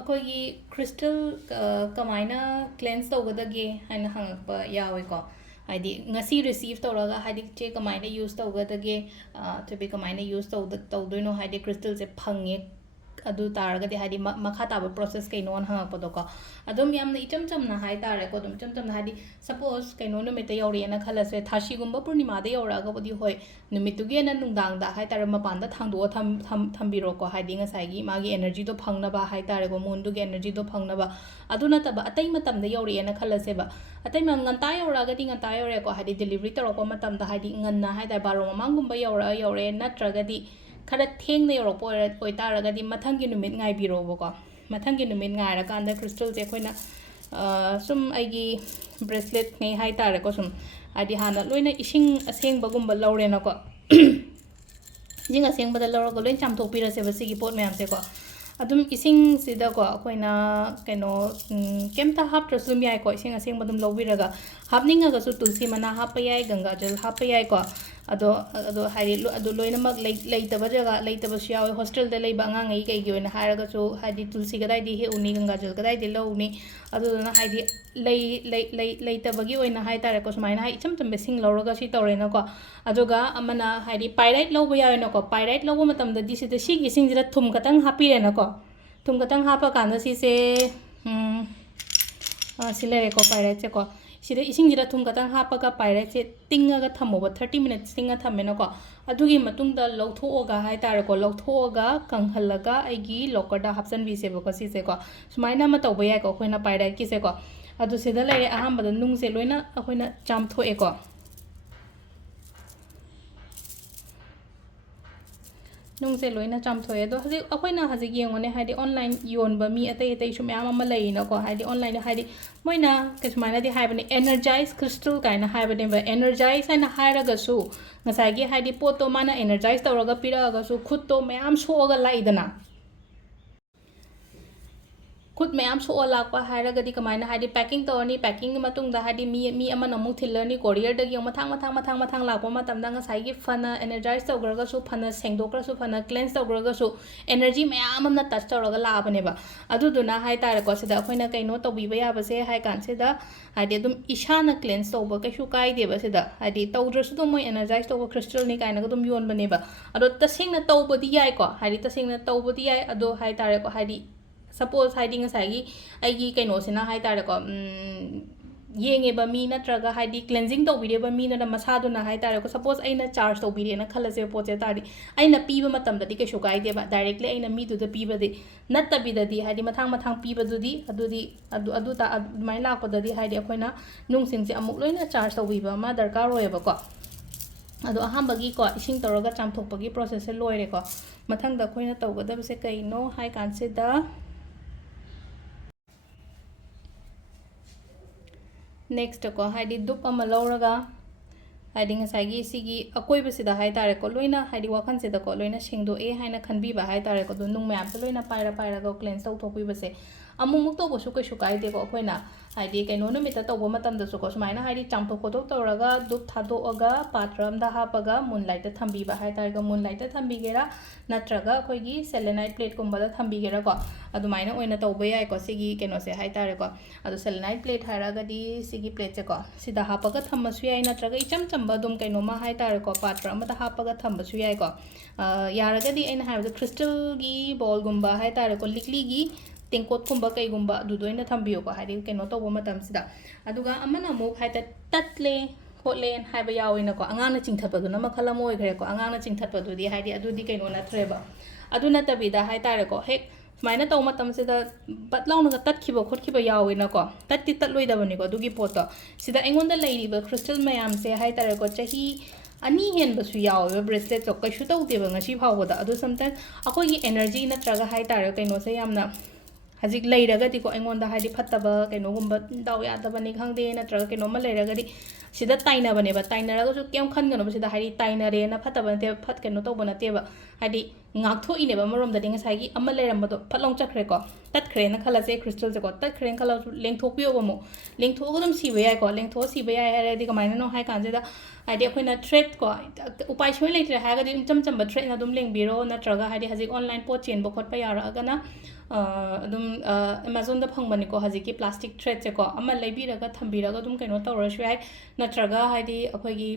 ꯑꯩꯈꯣꯏꯒꯤ ꯀ꯭ꯔꯤꯁꯇꯜ ꯀꯃꯥꯏꯅ ꯀ꯭ꯂꯦꯟꯁ ꯇꯧꯒꯗꯒꯦ ꯍꯥꯏꯅ ꯍꯪꯉꯛꯄ ꯌꯥꯎꯋꯦꯀꯣ ꯍꯥꯏꯗꯤ ꯉꯁꯤ ꯔꯤꯁꯤꯞ ꯇꯧꯔꯒ ꯍꯥꯏꯗꯤ ꯆꯦ ꯀꯃꯥꯏꯅ ꯌꯨꯁ ꯇꯧꯒꯗꯒꯦ ꯊꯣꯏꯕꯤ ꯀꯃꯥꯏꯅ ꯌꯨꯁ ꯇꯧꯗꯣꯏꯅꯣ ꯍꯥꯏꯗꯤ ꯀ꯭ꯔꯤꯁꯇꯜꯁꯦ ꯐꯪꯉꯦ ꯑꯗꯨ ꯇꯥꯔꯒꯗꯤ ꯍꯥꯏꯗꯤ ꯃꯈꯥ ꯇꯥꯕ ꯄ꯭ꯔꯣꯁꯦꯁ ꯀꯩꯅꯣꯅ ꯍꯪꯉꯛꯄꯗꯣꯀꯣ ꯑꯗꯨꯝ ꯌꯥꯝꯅ ꯏꯆꯝ ꯆꯝꯅ ꯍꯥꯏꯇꯥꯔꯦꯀꯣ ꯑꯗꯨꯝ ꯏꯆꯝ ꯆꯝꯅ ꯍꯥꯏꯗꯤ ꯁꯄꯣꯁ ꯀꯩꯅꯣ ꯅꯨꯃꯤꯠꯇ ꯌꯧꯔꯛꯑꯦꯅ ꯈꯜꯂꯁꯦ ꯊꯥꯁꯤꯒꯨꯝꯕ ꯄꯨꯔꯅꯤꯃꯥꯗ ꯌꯧꯔꯛꯑꯒꯕꯨꯗꯤ ꯍꯣꯏ ꯅꯨꯃꯤꯠꯇꯨꯒꯤ ꯍꯦꯟꯅ ꯅꯨꯡꯗꯥꯡꯗ ꯍꯥꯏꯇꯥꯔꯦ ꯃꯄꯥꯟꯗ ꯊꯥꯡꯗꯣꯛꯑ ꯊꯝꯕꯤꯔꯣꯀꯣ ꯍꯥꯏꯗꯤ ꯉꯁꯥꯏꯒꯤ ꯃꯥꯒꯤ 에너지ꯗꯣ ꯐꯪꯅꯕ ꯍꯥꯏꯇꯥꯔꯦꯀꯣ ꯃꯨꯟꯗꯨꯒꯤ 에너지ꯗꯣ ꯐꯪꯅꯕ ꯑꯗꯨ ꯅꯠꯇꯕ ꯑꯇꯩ ꯃꯇꯝꯗ ꯌꯧꯔꯛꯑꯦꯅ ꯈꯜꯂꯁꯦꯕ ꯑꯇꯩ ꯉꯟꯇꯥ ꯌꯧꯔꯛꯑꯒꯗꯤ ꯉꯟꯇꯥ ꯌꯧꯔꯛꯑꯦꯀꯣ ꯍꯥꯏꯗꯤ ꯗꯦꯂꯤꯚꯔꯤ ꯇꯧꯔꯛꯄ ꯃꯇꯝꯗ ꯍꯥꯏꯗꯤ ꯉꯟꯅ ꯍꯥꯏꯇꯥꯔꯦ ꯕꯥꯔꯣ ꯃꯃꯥꯡꯒꯨꯝꯕ ꯌꯧꯔꯛꯑꯦ ꯅꯠꯇ꯭ꯔꯒꯗꯤ ꯈꯔ ꯊꯦꯡꯅ ꯌꯧꯔꯛꯄ ꯑꯣꯏꯇꯥꯔꯒꯗꯤ ꯃꯊꯪꯒꯤ ꯅꯨꯃꯤꯠ ꯉꯥꯏꯕꯤꯔꯣꯕꯀꯣ ꯃꯊꯪꯒꯤ ꯅꯨꯃꯤꯠ ꯉꯥꯏꯔꯀꯥꯟꯗ ꯀ꯭ꯔꯤꯁꯇꯜꯁꯦ ꯑꯩꯈꯣꯏꯅ ꯁꯨꯝ ꯑꯩꯒꯤ ꯕ꯭ꯔꯦꯁꯂꯦꯠꯉꯩ ꯍꯥꯏꯇꯥꯔꯦꯀꯣ ꯁꯨꯝ ꯍꯥꯏꯗꯤ ꯍꯥꯟꯅ ꯂꯣꯏꯅ ꯏꯁꯤꯡ ꯑꯁꯦꯡꯕꯒꯨꯝꯕ ꯂꯧꯔꯦꯅꯀꯣ ꯏꯁꯤꯡ ꯑꯁꯦꯡꯕꯗ ꯂꯧꯔꯒ ꯂꯣꯏ ꯆꯥꯝꯊꯣꯛꯄꯤꯔꯁꯦꯕ ꯁꯤꯒꯤ ꯄꯣꯠ ꯃꯌꯥꯝꯁꯦꯀꯣ ꯑꯗꯨꯝ ꯏꯁꯤꯡꯁꯤꯗꯀꯣ ꯑꯩꯈꯣꯏꯅ ꯀꯩꯅꯣ ꯀꯩꯝꯇ ꯍꯥꯞꯇ꯭ꯔꯁꯨ ꯑꯗꯨꯝ ꯌꯥꯏꯀꯣ ꯏꯁꯤꯡ ꯑꯁꯦꯡꯕ ꯑꯗꯨꯝ ꯂꯧꯕꯤꯔꯒ ꯍꯥꯞꯅꯤꯡꯉꯒꯁꯨ ꯇꯨꯜꯁꯤ ꯃꯅꯥ ꯍꯥꯞꯄ ꯌꯥꯏ ꯒꯪꯒꯥꯖꯜ ꯍꯥꯞꯄ ꯌꯥꯏꯀꯣ ꯑꯗꯣ ꯍꯥꯏꯗꯤ ꯑꯗꯨ ꯂꯣꯏꯅꯃꯛ ꯂꯩꯇꯕ ꯖꯒꯥ ꯂꯩꯇꯕꯁꯨ ꯌꯥꯎꯋꯦ ꯍꯣꯁꯇꯦꯜꯗ ꯂꯩꯕ ꯑꯉꯥꯡꯉꯩ ꯀꯩꯒꯤ ꯑꯣꯏꯅ ꯍꯥꯏꯔꯒꯁꯨ ꯍꯥꯏꯗꯤ ꯇꯨꯜꯁꯤ ꯀꯗꯥꯏꯗꯒꯤ ꯍꯦꯛꯎꯅꯤ ꯒꯪꯒꯥꯖꯜ ꯀꯗꯥꯏꯗꯒꯤ ꯂꯧꯎꯅꯤ ꯑꯗꯨꯗꯨꯅ ꯍꯥꯏꯗꯤ ꯂꯩꯇꯕꯒꯤ ꯑꯣꯏꯅ ꯍꯥꯏꯇꯥꯔꯦꯀꯣ ꯁꯨꯃꯥꯏꯅ ꯏꯆꯝ ꯆꯝꯕ ꯏꯁꯤꯡ ꯂꯧꯔꯒ ꯁꯤ ꯇꯧꯔꯦꯅꯀꯣ ꯑꯗꯨꯒ ꯑꯃꯅ ꯍꯥꯏꯗꯤ ꯄꯥꯏꯔꯥꯏꯠ ꯂꯧꯕ ꯌꯥꯎꯋꯦꯅꯀꯣ ꯄꯥꯏꯔꯥꯏꯠ ꯂꯧꯕ ꯃꯇꯝꯗꯗꯤ ꯁꯤꯒꯤ ꯏꯁꯤꯡꯁꯤꯗ ꯊꯨꯝ ꯈꯛꯇꯪ ꯍꯥꯞꯄꯤꯔꯦꯅꯀꯣ ꯊꯨꯝ ꯈꯛꯇꯪ ꯍꯥꯞꯄꯀꯥꯟꯗ ꯁꯤꯁꯦ ꯁꯤ ꯂꯩꯔꯦꯀꯣ ꯄꯥꯏꯔꯥꯏꯠꯁꯦꯀꯣ ꯁꯤꯗ ꯏꯁꯤꯡꯁꯤꯗ ꯊꯨꯝ ꯈꯛꯇꯪ ꯍꯥꯞꯄꯒ ꯄꯥꯏꯔꯥꯏꯠꯁꯦ ꯇꯤꯡꯉꯒ ꯊꯝꯃꯣꯕ 30 ꯃꯤꯅꯠꯁ ꯇꯤꯡꯉ ꯊꯝꯃꯦꯅꯀꯣ ꯑꯗꯨꯒꯤ ꯃꯇꯨꯡꯗ ꯂꯧꯊꯣꯛꯑꯒ ꯍꯥꯏꯇꯥꯔꯦꯀꯣ ꯂꯧꯊꯣꯛꯑꯒ ꯀꯪꯍꯜꯂꯒ ꯑꯩꯒꯤ ꯂꯣꯀꯔꯗ ꯍꯥꯞꯆꯟꯕꯤꯁꯦꯕꯀꯣ ꯁꯤꯁꯦꯀꯣ ꯁꯨꯃꯥꯏꯅ ꯑꯃ ꯇꯧꯕ ꯌꯥꯏꯀꯣ ꯑꯩꯈꯣꯏꯅ ꯄꯥꯏꯔꯥꯏꯠꯀꯤꯁꯦꯀꯣ ꯑꯗꯨ ꯁꯤꯗ ꯂꯩꯔꯦ ꯑꯍꯥꯟꯕꯗ ꯅꯨꯡꯁꯦ ꯂꯣꯏꯅ ꯑꯩꯈꯣꯏꯅ ꯆꯥꯝꯊꯣꯛꯑꯦꯀꯣ ꯅꯨꯡꯁꯦ ꯂꯣꯏꯅ ꯆꯥꯝꯊꯣꯛꯑꯦ ꯑꯗꯣ ꯍꯧꯖꯤꯛ ꯌꯦꯡꯉꯣꯅꯦ ꯍꯥꯏꯗꯤ ꯑꯣꯟꯂꯥꯏꯟ ꯌꯣꯟꯕ ꯃꯤ ꯑꯇꯩꯁꯨ ꯃꯌꯥꯝ ꯑꯃ ꯂꯩꯅꯀꯣ ꯍꯥꯏꯗꯤ ꯑꯣꯟꯂꯥꯏꯟꯗ ꯍꯥꯏꯗꯤ ꯃꯣꯏꯅ ꯁꯨꯃꯥꯏꯅꯗꯤ ꯍꯥꯏꯕꯅꯦ ꯑꯦꯅꯔꯖꯥꯏꯁ ꯀ꯭ꯔꯤꯁꯇꯜ ꯀꯥꯏꯅ ꯍꯥꯏꯕꯅꯦꯕ ꯑꯦꯅꯔꯖꯥꯏꯁ ꯍꯥꯏꯅ ꯍꯥꯏꯔꯒꯁꯨ ꯉꯁꯥꯏꯒꯤ ꯍꯥꯏꯗꯤ ꯄꯣꯠꯇꯣ ꯃꯥꯅ ꯑꯦꯅꯔꯖꯥꯏꯁ ꯇꯧꯔꯒ ꯄꯤꯔꯛꯑꯒꯁꯨ ꯈꯨꯠꯇꯣ ꯃꯌꯥꯝ ꯁꯣꯛꯑꯒ ꯂꯥꯛꯏꯗꯅ ꯈꯨꯠ ꯃꯌꯥꯝ ꯁꯣꯛꯑ ꯂꯥꯛꯄ ꯍꯥꯏꯔꯒꯗꯤ ꯀꯃꯥꯏꯅ ꯍꯥꯏꯗꯤ ꯄꯦꯛꯀꯤꯡ ꯇꯧꯔꯅꯤ ꯄꯦꯛꯀꯤꯡꯒꯤ ꯃꯇꯨꯡꯗ ꯍꯥꯏꯗꯤ ꯃꯤ ꯑꯃꯅ ꯑꯃꯨꯛ ꯊꯤꯜꯂꯅꯤ ꯀꯣꯔꯤꯌꯔꯗꯒꯤ ꯃꯊꯪ ꯂꯥꯛꯄ ꯃꯇꯝꯗ ꯉꯁꯥꯏꯒꯤ ꯐꯅ ꯑꯦꯅꯔꯖꯥꯏꯁ ꯇꯧꯈ꯭ꯔꯒꯁꯨ ꯐꯅ ꯁꯦꯡꯗꯣꯛꯈ꯭ꯔꯁꯨ ꯐꯅ ꯀ꯭ꯂꯦꯟꯁ ꯇꯧꯈ꯭ꯔꯒꯁꯨ ꯑꯦꯅꯔꯖꯤ ꯃꯌꯥꯝ ꯑꯃꯅ ꯇꯆ ꯇꯧꯔꯒ ꯂꯥꯛꯑꯕꯅꯦꯕ ꯑꯗꯨꯗꯨꯅ ꯍꯥꯏꯇꯥꯔꯦꯀꯣ ꯁꯤꯗ ꯑꯩꯈꯣꯏꯅ ꯀꯩꯅꯣ ꯇꯧꯕꯤꯕ ꯌꯥꯕꯁꯦ ꯍꯥꯏ ꯀꯥꯟꯁꯤꯗ ꯍꯥꯏꯗꯤ ꯑꯗꯨꯝ ꯏꯁꯥꯅ ꯀ꯭ꯂꯦꯟꯁ ꯇꯧꯕ ꯀꯩꯁꯨ ꯀꯥꯏꯗꯦꯕ ꯁꯤꯗ ꯍꯥꯏꯗꯤ ꯇꯧꯗ꯭ꯔꯁꯨ ꯑꯗꯨꯝ ꯃꯣꯏ ꯑꯦꯅꯔꯖꯥꯏꯁ ꯇꯧꯕ crystalꯅꯤ ꯀꯥꯏꯅꯒ ꯑꯗꯨꯝ ꯌꯣꯟꯕꯅꯦꯕ ꯑꯗꯣ ꯇꯁꯦꯡꯅ ꯇꯧꯕꯗꯤ ꯌꯥꯏꯀꯣ ꯍꯥꯏꯗꯤ ꯇꯁꯦꯡꯅ ꯇꯧꯕꯗꯤ ꯌꯥꯏ ꯑꯗꯣ ꯍꯥꯏꯇꯥꯔꯦꯀꯣ ꯍꯥꯏꯗꯤ ꯁꯄꯣꯁ ꯍꯥꯏꯗꯤ ꯉꯁꯥꯏꯒꯤ ꯑꯩꯒꯤ ꯀꯩꯅꯣꯁꯤꯅ ꯍꯥꯏꯇꯥꯔꯦꯀꯣ ꯌꯦꯡꯉꯦꯕ ꯃꯤ ꯅꯠꯇ꯭ꯔꯒ ꯍꯥꯏꯗꯤ ꯀ꯭ꯂꯦꯟꯖꯤꯡ ꯇꯧꯕꯤꯔꯦꯕ ꯃꯤꯅ ꯃꯁꯥꯗꯨꯅ ꯍꯥꯏꯇꯥꯔꯦꯀꯣ ꯁꯄꯣꯁ ꯑꯩꯅ ꯆꯥꯔꯖ ꯇꯧꯕꯤꯔꯦꯅ ꯈꯜꯂꯁꯦꯕ ꯄꯣꯠꯁꯦ ꯇꯥꯔꯗꯤ ꯑꯩꯅ ꯄꯤꯕ ꯃꯇꯝꯗꯗꯤ ꯀꯩꯁꯨ ꯀꯥꯏꯗꯦꯕ ꯗꯥꯏꯔꯦꯛꯂꯤ ꯑꯩꯅ ꯃꯤꯗꯨꯗ ꯄꯤꯕꯗꯤ ꯅꯠꯇꯕꯤꯗꯗꯤ ꯍꯥꯏꯗꯤ ꯃꯊꯪ ꯄꯤꯕꯗꯨꯗꯤ ꯑꯗꯨꯃꯥꯏꯅ ꯂꯥꯛꯄꯗꯗꯤ ꯍꯥꯏꯗꯤ ꯑꯩꯈꯣꯏꯅ ꯅꯨꯡꯁꯤꯡꯁꯦ ꯑꯃꯨꯛ ꯂꯣꯏꯅ ꯆꯥꯔꯖ ꯇꯧꯕꯤꯕ ꯑꯃ ꯗꯔꯀꯥꯔ ꯑꯣꯏꯌꯦꯕꯀꯣ ꯑꯗꯣ ꯑꯍꯥꯟꯕꯒꯤꯀꯣ ꯏꯁꯤꯡ ꯇꯧꯔꯒ ꯆꯥꯝꯊꯣꯛꯄꯒꯤ ꯄ꯭ꯔꯣꯁꯦꯁꯁꯦ ꯂꯣꯏꯔꯦꯀꯣ ꯃꯊꯪꯗ ꯑꯩꯈꯣꯏꯅ ꯇꯧꯒꯗꯕꯁꯦ ꯀꯩꯅꯣ ꯍꯥꯏ ꯀꯥꯟꯁꯤꯗ ꯅꯦꯛꯁꯇꯀꯣ ꯍꯥꯏꯗꯤ ꯗꯨꯞ ꯑꯃ ꯂꯧꯔꯒ ꯍꯥꯏꯗꯤ ꯉꯁꯥꯏꯒꯤ ꯁꯤꯒꯤ ꯑꯀꯣꯏꯕꯁꯤꯗ ꯍꯥꯏꯇꯥꯔꯦꯀꯣ ꯂꯣꯏꯅ ꯍꯥꯏꯗꯤ ꯋꯥꯈꯜꯁꯤꯗꯀꯣ ꯂꯣꯏꯅ ꯁꯦꯡꯗꯣꯛꯑꯦ ꯍꯥꯏꯅ ꯈꯟꯕꯤꯕ ꯍꯥꯏꯇꯥꯔꯦꯀꯣ ꯑꯗꯣ ꯅꯨꯡ ꯃꯌꯥꯝꯁꯦ ꯂꯣꯏꯅ ꯄꯥꯏꯔꯒ ꯀ꯭ꯂꯦꯟꯁ ꯇꯧꯊꯣꯛꯄꯤꯕꯁꯦ ꯑꯃꯨꯛꯃꯨꯛ ꯇꯧꯕꯁꯨ ꯀꯩꯁꯨ ꯀꯥꯏꯗꯦꯀꯣ ꯑꯩꯈꯣꯏꯅ ꯍꯥꯏꯗꯤ ꯀꯩꯅꯣ ꯅꯨꯃꯤꯠꯇ ꯇꯧꯕ ꯃꯇꯝꯗꯁꯨꯀꯣ ꯁꯨꯃꯥꯏꯅ ꯍꯥꯏꯗꯤ ꯆꯥꯝꯊꯣꯛ ꯈꯣꯠꯇꯣꯛ ꯇꯧꯔꯒ ꯗꯨꯞ ꯊꯥꯗꯣꯛꯑꯒ ꯄꯥꯇ꯭ꯔ ꯑꯃꯗ ꯍꯥꯞꯄꯒ ꯃꯨꯟꯂꯥꯏꯠꯇ ꯊꯝꯕꯤꯕ ꯍꯥꯏꯇꯥꯔꯦꯀꯣ ꯃꯨꯟꯂꯥꯏꯠꯇ ꯊꯝꯕꯤꯒꯦꯔꯥ ꯅꯠꯇ꯭ꯔꯒ ꯑꯩꯈꯣꯏꯒꯤ ꯁꯦꯂꯦꯅꯥꯏꯠ ꯄ꯭ꯂꯦꯠꯀꯨꯝꯕꯗ ꯊꯝꯕꯤꯒꯦꯔꯥꯀꯣ ꯑꯗꯨꯃꯥꯏꯅ ꯑꯣꯏꯅ ꯇꯧꯕ ꯌꯥꯏꯀꯣ ꯁꯤꯒꯤ ꯀꯩꯅꯣꯁꯦ ꯍꯥꯏꯇꯥꯔꯦꯀꯣ ꯑꯗꯣ ꯁꯦꯂꯦꯅꯥꯏꯠ ꯄ꯭ꯂꯦꯠ ꯍꯥꯏꯔꯒꯗꯤ ꯁꯤꯒꯤ ꯄ꯭ꯂꯦꯠꯁꯦꯀꯣ ꯁꯤꯗ ꯍꯥꯞꯄꯒ ꯊꯝꯃꯁꯨ ꯌꯥꯏ ꯅꯠꯇ꯭ꯔꯒ ꯏꯆꯝ ꯆꯝꯕ ꯑꯗꯨꯝ ꯀꯩꯅꯣꯃ ꯍꯥꯏꯇꯥꯔꯦꯀꯣ ꯄꯥꯇ꯭ꯔ ꯑꯃꯗ ꯍꯥꯞꯄꯒ ꯊꯝꯕꯁꯨ ꯌꯥꯏꯀꯣ ꯌꯥꯔꯒꯗꯤ ꯑꯩꯅ ꯍꯥꯏꯕꯗ crystalꯒꯤ ꯕꯣꯜꯒꯨꯝꯕ ꯍꯥꯏꯇꯥꯔꯦꯀꯣ ꯂꯤꯛꯂꯤꯒꯤ ꯇꯦꯡꯀꯣꯠꯀꯨꯝꯕ ꯀꯩꯒꯨꯝꯕ ꯑꯗꯨꯗ ꯑꯣꯏꯅ ꯊꯝꯕꯤꯌꯨꯀꯣ ꯍꯥꯏꯗꯤ ꯀꯩꯅꯣ ꯇꯧꯕ ꯃꯇꯝꯁꯤꯗ ꯑꯗꯨꯒ ꯑꯃꯅ ꯑꯃꯨꯛ ꯍꯥꯏꯇꯥꯔꯦ ꯇꯠꯂꯦ ꯈꯣꯠꯂꯦꯅ ꯍꯥꯏꯕ ꯌꯥꯎꯋꯦꯅꯀꯣ ꯑꯉꯥꯡꯅ ꯆꯤꯡꯊꯠꯄꯗꯨꯅ ꯃꯈꯜ ꯑꯃ ꯑꯣꯏꯈ꯭ꯔꯦꯀꯣ ꯑꯉꯥꯡꯅ ꯆꯤꯡꯊꯠꯄꯗꯨꯗꯤ ꯍꯥꯏꯗꯤ ꯑꯗꯨꯗꯤ ꯀꯩꯅꯣ ꯅꯠꯇ꯭ꯔꯦꯕ ꯑꯗꯨ ꯅꯠꯇꯕꯤꯗ ꯍꯥꯏꯇꯥꯔꯦꯀꯣ ꯍꯦꯛ ꯁꯨꯃꯥꯏꯅ ꯇꯧꯕ ꯃꯇꯝꯁꯤꯗ ꯕꯠ ꯂꯥꯎꯅꯒ ꯇꯠꯈꯤꯕ ꯈꯣꯠꯈꯤꯕ ꯌꯥꯎꯋꯦꯅꯀꯣ ꯇꯠꯂꯣꯏꯗꯕꯅꯤꯀꯣ ꯑꯗꯨꯒꯤ ꯄꯣꯠꯇꯣ ꯁꯤꯗ ꯑꯩꯉꯣꯟꯗ ꯂꯩꯔꯤꯕ crystal ꯃꯌꯥꯝꯁꯦ ꯍꯥꯏꯇꯥꯔꯦꯀꯣ ꯆꯍꯤ 2 ꯍꯦꯟꯕꯁꯨ ꯌꯥꯎꯋꯦꯕ ꯕ꯭ꯔꯦꯁꯂꯦꯠꯇꯣ ꯀꯩꯁꯨ ꯇꯧꯗꯦꯕ ꯉꯁꯤ ꯐꯥꯎꯕꯗ ꯑꯗꯣ ꯁꯝꯇꯥꯏꯝ ꯑꯩꯈꯣꯏꯒꯤ ꯑꯦꯅꯔꯖꯤ ꯅꯠꯇ꯭ꯔꯒ ꯍꯥꯏꯇꯥꯔꯦ ꯀꯩꯅꯣꯁꯦ ꯌꯥꯝꯅ ꯍꯧꯖꯤꯛ ꯂꯩꯔꯒꯗꯤꯀꯣ ꯑꯩꯉꯣꯟꯗ ꯍꯥꯏꯗꯤ ꯐꯠꯇꯕ ꯀꯩꯅꯣꯒꯨꯝꯕ ꯗꯥꯎ ꯌꯥꯗꯕꯅꯤ ꯈꯪꯗꯦ ꯅꯠꯇ꯭ꯔꯒ ꯀꯩꯅꯣꯝꯃ ꯂꯩꯔꯒꯗꯤ sida tainabane tainaraga su kem khanganaba sida haidi tainare na phataba nate phat keno tawba nateba haidi ngakthoi ineba marom da dinga saigi amma lerambado phatlong chakre ko tatkhre na khalase crystal se ko tatkhre khala lengthokpiyo gomo lengthoga dum siba yai ko lengtho siba yai hare di kamaina no hai kanje da haidi akoina thread ko upai shoi leitre haga di cham cham ba thread na dum lengbiro natraga haidi hazik online pot chen bo khotpa yara agana adum amazon da phangmani ko haziki plastic thread se ko amma leibiraga thambiraga dum keno tawrashu yai natraga haidi akoigi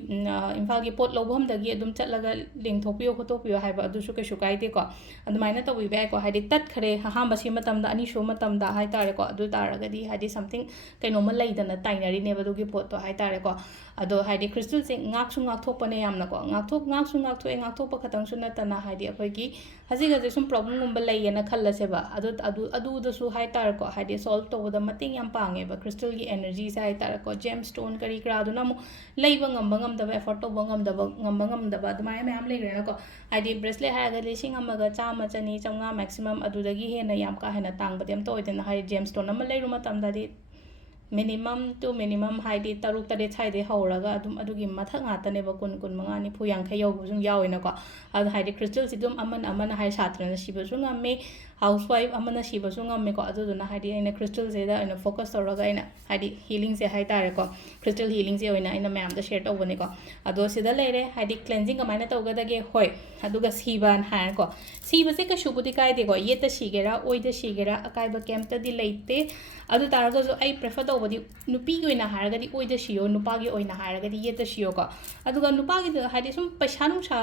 imphal gi pot lobham dagi adum chatlaga lengthokpiyo khotokpiyo haiba adusu ke shukai ko adumaina tawi ba ko haidi tat khare ha ba si matam da ani sho matam da hai tare ko adu taraga di haidi something kaino ma leidana tainari ne badu gi pot to hai tare ko ado haidi crystal se ngak su ngak thok pane yamna ko ngak thok ngak thok pa khatang su natana haidi akoi gi haji ga sum problem gum ba leiyana khalla se ba adu da su hai tare ko haidi solve to da mating yam pange ba crystal gi energy se hai tare ko gemstone kari kra adu na mu leiba ngam da effort to ngam da ba adumai mayam leire na ko haidi bracelet ha ga lising amaga chama chani chamnga maximum adudagi hena yam ka hena tangba dem to iden hai gemstone ama leiru matam da di minimum to minimum haidi taruk tare chaide hauraga adum adugi mathak ngata ne ba kun manga ni phu yang khai yob jung yawina ko ad haidi crystal sidum amana hai satra na shiba jung amme housewife amana shiba jung amme ko adu na haidi ina crystal se da ina focus toraga ina haidi healing se hai tare ko crystal healing se oina ina ma'am da share tawbani ko ado sida leire haidi cleansing kamaina tawga dage hoi aduga siban han ko siba se ka shubudi kai de ko yeta shigera oida shigera akai ba kemta di leite adu taraga jo ai prefer to bodi nupi gi oina haraga di oida shiyo nupa gi oina haraga di yeta shiyo ko aduga nupa gi haidi sum paisa nung sha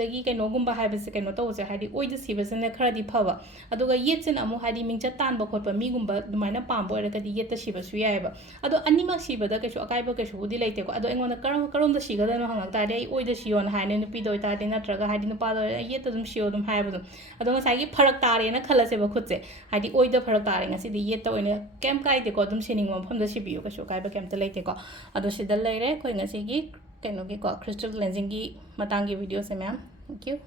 dagi kai no gumba hai bese kai no to se haidi oida siba se ne khara di phaba aduga yetsin amu haidi mingcha tan ba khotpa mi gumba dumaina pambo era ka di yeta shiba su yai ba ado anima shiba da kai su akai ba kai su budi leite ko ado engona karom da shiga da no hangak ta dai oida shiyo na haine nupi doi ta de na traga haidi nupa do yeta dum shiyo dum hai ba dum ado ngasai gi pharak tare na khala se ba khut se haidi oida pharak tare ngasi di yeta oina kem kai de ko dum sining ma pham da shibiyo ka su kai ba kem ta leite ko ado sida leire koi ngasi gi kaino gi ko crystal cleansing gi matang gi video se ma'am thank you